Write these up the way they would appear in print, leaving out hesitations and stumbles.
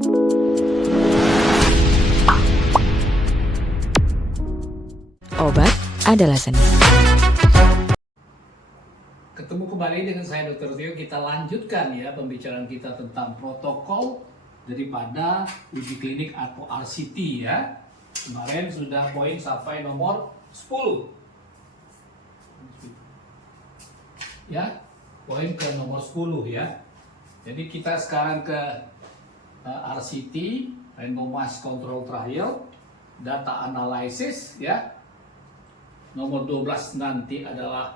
Obat adalah seni. Ketemu kembali dengan saya Dr. Tio. Kita lanjutkan ya pembicaraan kita tentang protokol daripada uji klinik atau RCT ya. Kemarin sudah poin sampai nomor 10. Ya, poin ke nomor 10 ya. Jadi kita sekarang ke RCT, Randomized Control Trial, Data Analysis ya. Nomor 12 nanti adalah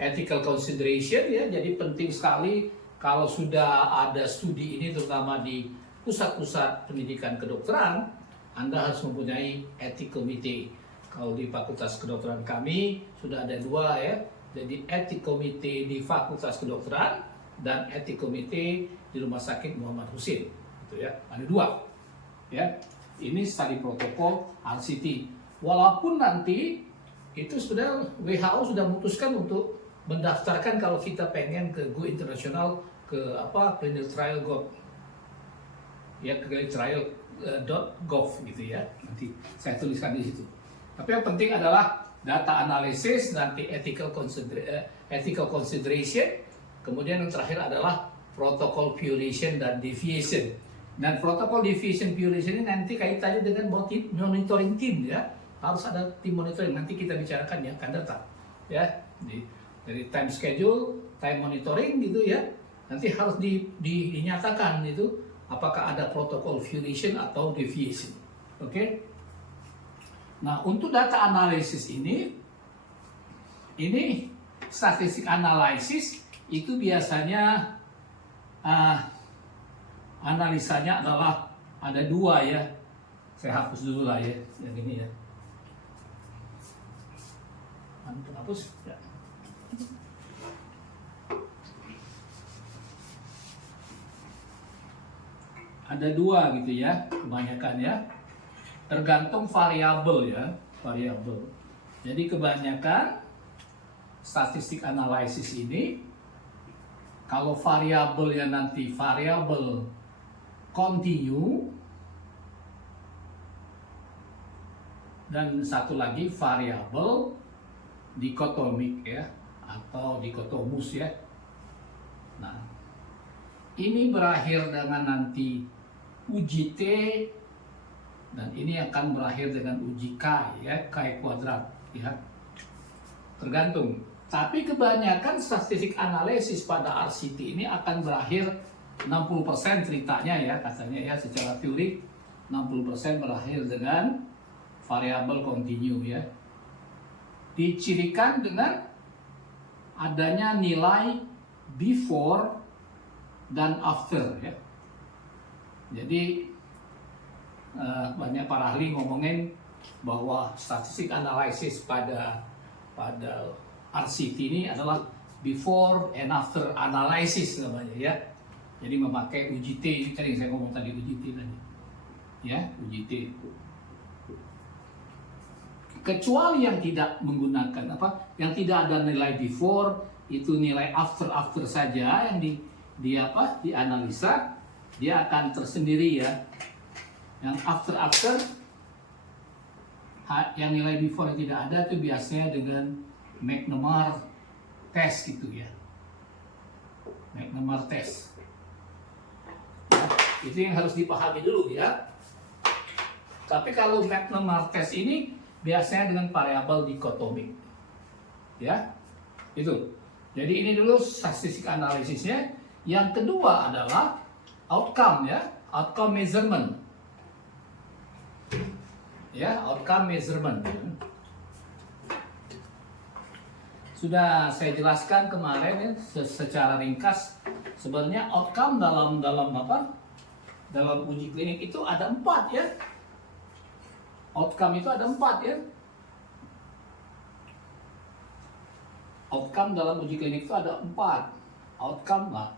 ethical consideration ya. Jadi penting sekali kalau sudah ada studi ini, terutama di pusat-pusat pendidikan kedokteran, Anda harus mempunyai ethics committee. Kalau di Fakultas Kedokteran kami sudah ada 2 ya. Jadi ethics committee di Fakultas Kedokteran dan ethics committee di Rumah Sakit Muhammad Husin. Gitu ya. Ada 2 ya. Ini studi protokol RCT. Walaupun nanti itu sudah WHO sudah memutuskan untuk mendaftarkan kalau kita pengen ke Go International ke clinical trial gov ya, ke clinicaltrial.gov gitu ya. Nanti saya tuliskan di situ. Tapi yang penting adalah data analisis, nanti ethical consideration, kemudian yang terakhir adalah protocol violation dan deviation. Dan protokol deviation violation ini nanti kaitannya dengan monitoring team ya. Harus ada tim monitoring, nanti kita bicarakan ya, akan datang ya. Dari time schedule, time monitoring gitu ya. Nanti harus dinyatakan itu apakah ada protokol violation atau deviation. Oke. Nah, untuk data analisis ini statistik analisis itu biasanya analisanya adalah ada 2 ya. Saya hapus dulu lah ya, yang ini ya. Hapus ya. Ada 2 gitu ya, kebanyakan ya. Tergantung variabel ya, variabel. Jadi kebanyakan statistik analisis ini kalau variabelnya nanti variabel continue dan satu lagi variabel dikotomik ya, atau dikotomus ya. Nah, ini berakhir dengan nanti uji T, dan ini akan berakhir dengan uji K ya, K kuadrat ya. Tergantung. Tapi kebanyakan statistik analisis pada RCT ini akan berakhir 60% ceritanya ya, katanya ya, secara teori 60% berakhir dengan variabel continue ya. Dicirikan dengan adanya nilai before dan after ya. Jadi banyak para ahli ngomongin bahwa statistik analisis pada RCT ini adalah before and after analysis namanya ya. Jadi memakai uji T, ini kan yang saya ngomong tadi, uji T tadi ya, uji T. Kecuali yang tidak menggunakan yang tidak ada nilai before, itu nilai after saja yang dianalisa, dia akan tersendiri ya. Yang after yang nilai before yang tidak ada itu biasanya dengan McNemar test gitu ya. McNemar test. Nah, itu yang harus dipahami dulu ya. Tapi kalau McNemar test ini biasanya dengan variabel dikotomik. Ya. Itu. Jadi ini dulu statistik analisisnya. Yang kedua adalah outcome ya, outcome measurement. Ya, outcome measurement. Sudah saya jelaskan kemarin ya, secara ringkas. Sebenarnya outcome dalam uji klinik itu ada 4 ya. Outcome itu ada 4 ya. Outcome dalam uji klinik itu ada 4. Outcome lah.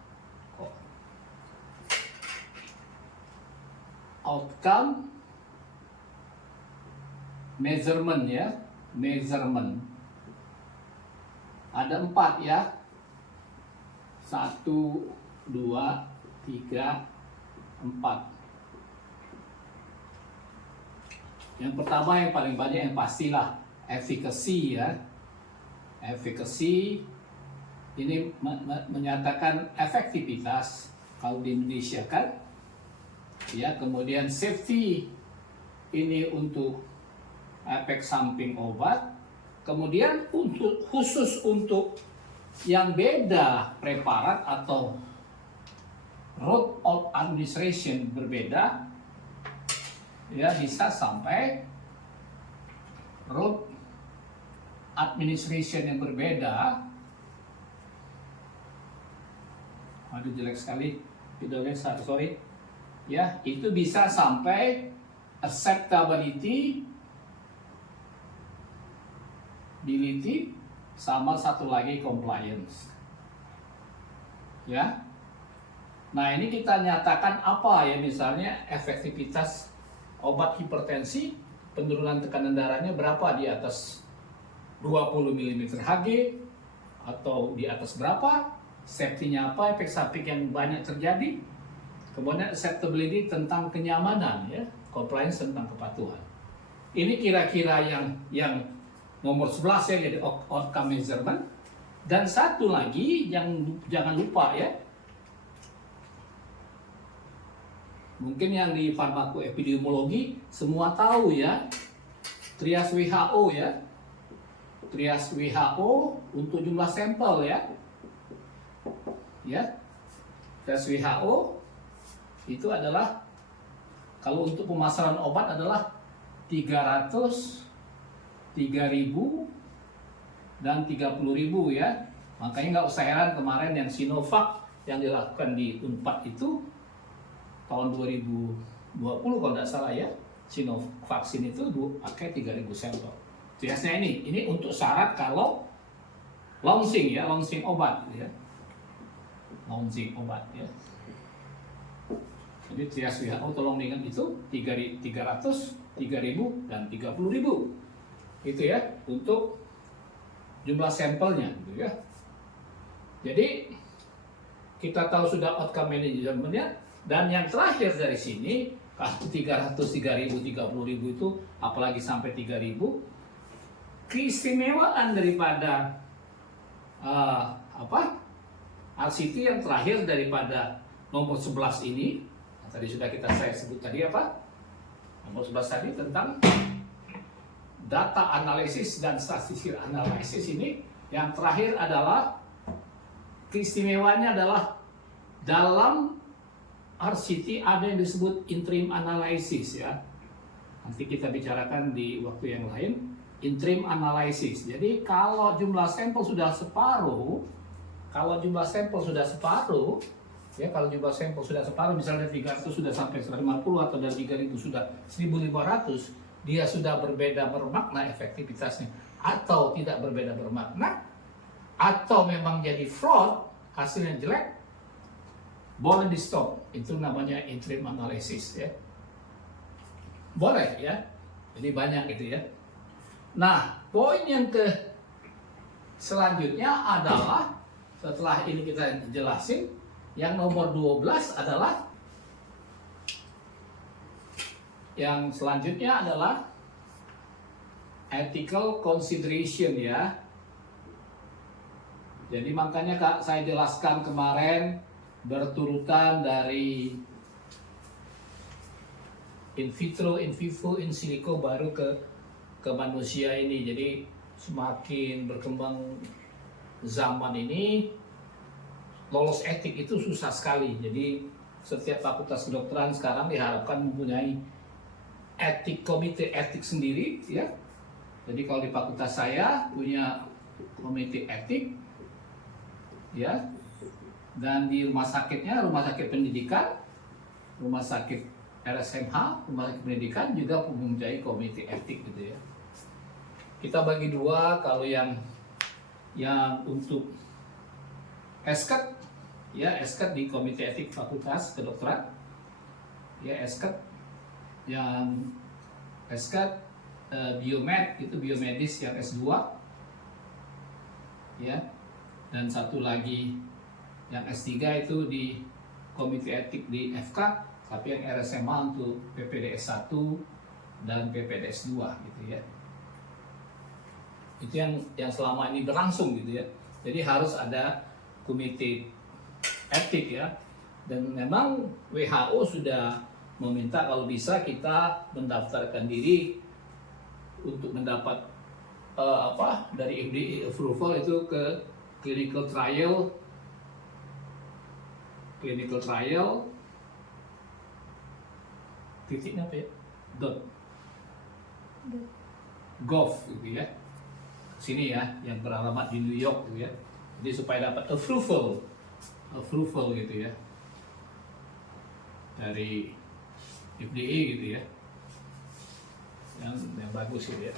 Outcome measurement ya, measurement. Ada 4 ya. 1 2, 3, 4. Yang pertama yang paling banyak yang pastilah efficacy ya. Efficacy ini menyatakan efektivitas kalau di Indonesia kan. Ya, kemudian safety ini untuk efek samping obat. Kemudian khusus untuk yang beda preparat atau route of administration berbeda, ya bisa sampai route administration yang berbeda. Aduh jelek sekali videonya, sorry. Ya, itu bisa sampai acceptability, sama satu lagi compliance. Ya. Nah, ini kita nyatakan apa ya, misalnya efektivitas obat hipertensi, penurunan tekanan darahnya berapa, di atas 20 mm Hg atau di atas berapa, safety-nya apa, efek samping yang banyak terjadi, kemudian acceptability tentang kenyamanan ya, compliance tentang kepatuhan. Ini kira-kira yang nomor 11 ya, jadi outcome measurement. Dan satu lagi yang jangan lupa ya, mungkin yang di farmakoepidemiologi semua tahu ya, trias WHO ya. Trias WHO untuk jumlah sampel ya. Ya. Trias WHO itu adalah kalau untuk pemasaran obat adalah 300, 3.000 dan 30.000 ya. Makanya nggak usah heran kemarin yang Sinovac yang dilakukan di Unpad itu tahun 2020 kalau tidak salah ya, Sinovac vaksin itu pakai 3.000 sampel. Biasanya ini untuk syarat kalau launching ya, launching obat ya. Launching obat ya. Jadi trias WHO tolong diingat itu 300, 3.000 dan 30.000. Itu ya untuk jumlah sampelnya gitu ya. Jadi kita tahu sudah outcome manajemennya. Dan yang terakhir dari sini, kalau 300, 3.000, 30.000 itu, apalagi sampai 3.000, keistimewaan daripada RCT yang terakhir daripada nomor 11 ini, tadi sudah saya sebut tadi apa? Nomor 11 tadi tentang data analisis dan statistik analisis ini, yang terakhir adalah keistimewaannya adalah dalam RCT ada yang disebut interim analysis ya. Nanti kita bicarakan di waktu yang lain. Interim analysis. Jadi kalau jumlah sampel sudah separuh, ya kalau jumlah sampel sudah separuh, misalnya 300 sudah sampai 150 atau dari 3.000 sudah 1.500, dia sudah berbeda bermakna efektivitasnya, atau tidak berbeda bermakna, atau memang jadi fraud, hasilnya jelek, boleh di stop. Itu namanya interim analysis ya. Boleh ya. Jadi banyak gitu ya. Nah, poin yang selanjutnya adalah setelah ini kita jelasin, yang nomor 12 adalah yang selanjutnya adalah ethical consideration ya. Jadi makanya Kak saya jelaskan kemarin berturutan dari in vitro, in vivo, in silico baru ke manusia ini. Jadi semakin berkembang zaman ini, lolos etik itu susah sekali. Jadi setiap fakultas kedokteran sekarang diharapkan mempunyai komite etik sendiri ya. Jadi kalau di fakultas saya punya komite etik ya. Dan di rumah sakitnya, rumah sakit pendidikan, rumah sakit RSMH, rumah sakit pendidikan juga mempunyai komite etik gitu ya. Kita bagi dua, kalau yang untuk esket ya, esket di komite etik fakultas kedokteran ya, esket yang esket biomed itu biomedis yang S2 ya, dan satu lagi Yang S3 itu di Komite Etik di FK, tapi yang RSMA untuk PPDS 1 dan PPDS 2 gitu ya. Itu yang selama ini berlangsung gitu ya. Jadi harus ada komite etik ya. Dan memang WHO sudah meminta kalau bisa kita mendaftarkan diri untuk mendapat dari FDA approval itu ke clinical trial titiknya apa ya? .gov gitu ya. Sini ya, yang beralamat di New York gitu ya. Jadi supaya dapat approval gitu ya dari FDA gitu ya, yang bagus gitu ya.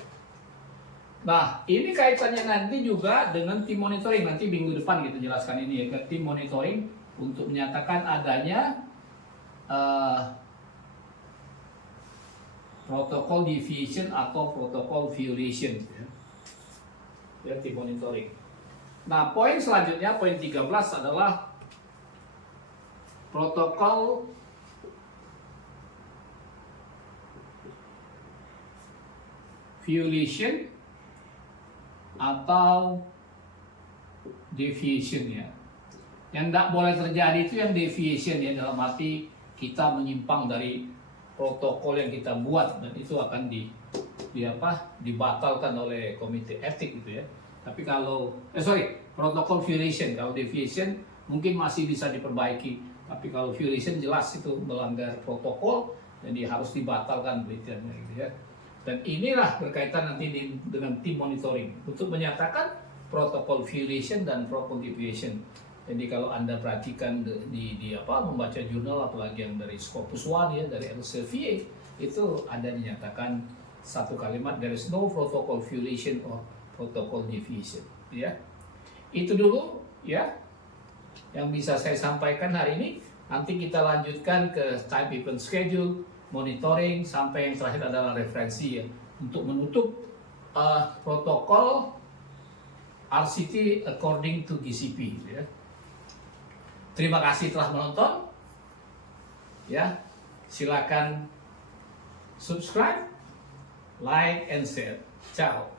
Nah, ini kaitannya nanti juga dengan tim monitoring, nanti minggu depan gitu jelaskan ini ya, ke tim monitoring untuk menyatakan adanya protokol deviation atau protokol violation ya, tim monitoring. Nah, poin selanjutnya, poin 13 adalah protokol violation atau deviation ya. Yang tidak boleh terjadi itu yang deviation ya, dalam arti kita menyimpang dari protokol yang kita buat, dan itu akan dibatalkan oleh komite etik gitu ya. Tapi kalau protokol violation, kalau deviation mungkin masih bisa diperbaiki, tapi kalau violation jelas itu melanggar protokol, jadi harus dibatalkan penelitiannya gitu ya. Dan inilah berkaitan nanti dengan tim monitoring untuk menyatakan protokol violation dan protokol deviation. Jadi kalau Anda perhatikan membaca jurnal, apalagi yang dari Scopus One ya, dari Elsevier, itu ada dinyatakan satu kalimat, there is no protocol violation or protocol deviation ya. Itu dulu ya yang bisa saya sampaikan hari ini. Nanti kita lanjutkan ke time event schedule, monitoring, sampai yang terakhir adalah referensi ya, untuk menutup protokol RCT according to GCP ya. Terima kasih telah menonton ya. Silakan subscribe, like and share. Ciao.